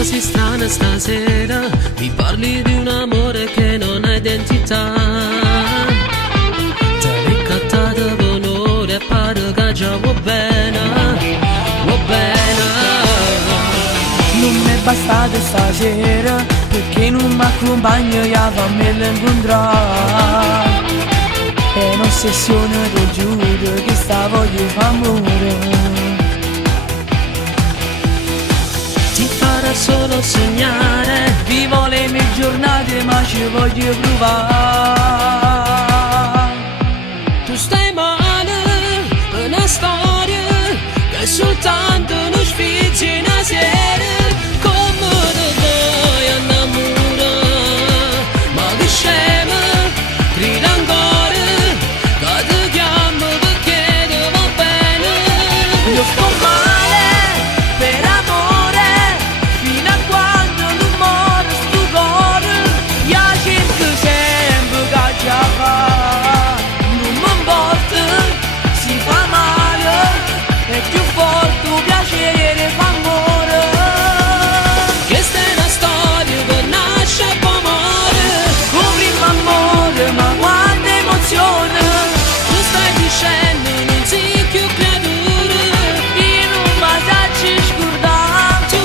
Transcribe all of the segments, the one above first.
così strana stasera, mi parli di un amore che non ha identità. Ti hai ricattato d'onore e pare che già va bene, va bene. Non mi è bastato stasera, perché non mi accompagno io a me l'incontrare. È un'ossessione, ti giuro, che sta voglio amore. Ti farà solo sognare, Vivo le mie giornate ma ci voglio provare. tu stai male per una storia che soltanto non sfigge una sera. Come ti vuoi innamorare, ma che scema, grida ancora, che ti chiamo perché ti va bene. Io sto male per amore, fino a quando non muore sto cuore. Io cerco sempre che già fa, non mi importa, si fa male, è più forte il piacere fa amore. Questa è una storia che nasce e poi muore. Un primo amore, ma quanta emozione. Tu stai dicendo non sei più creatura, Io non mi faccio scordare. tu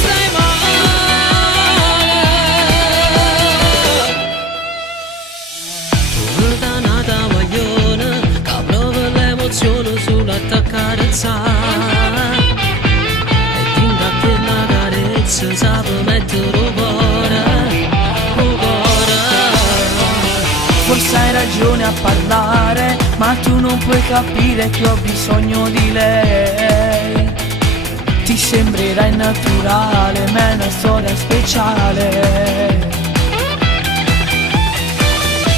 stai male. Tu da nata guaglione che prova l'emozione sull'attaccare il sale e tinta che la carezza sape mettere il cuore, il cuore. Forse hai ragione a parlare, ma tu non puoi capire che ho bisogno di lei. Ti sembrerà innaturale, ma è una storia speciale.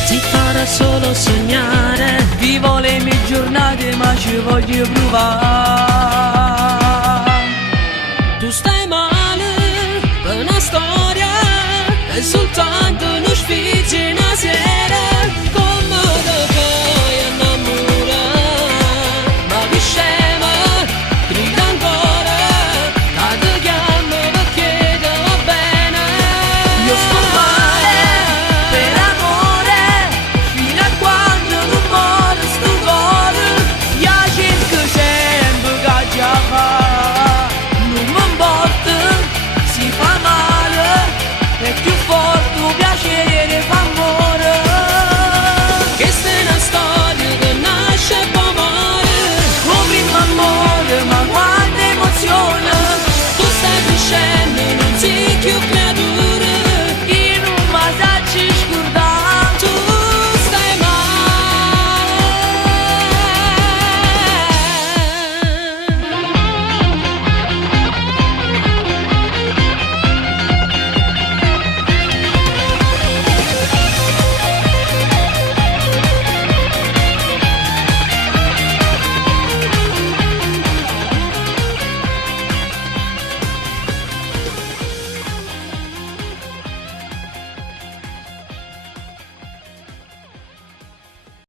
Ti farà solo sognare, Vivo le mie giornate ma ci voglio provare. tu stai male per una storia e soltanto non sfigge una sera.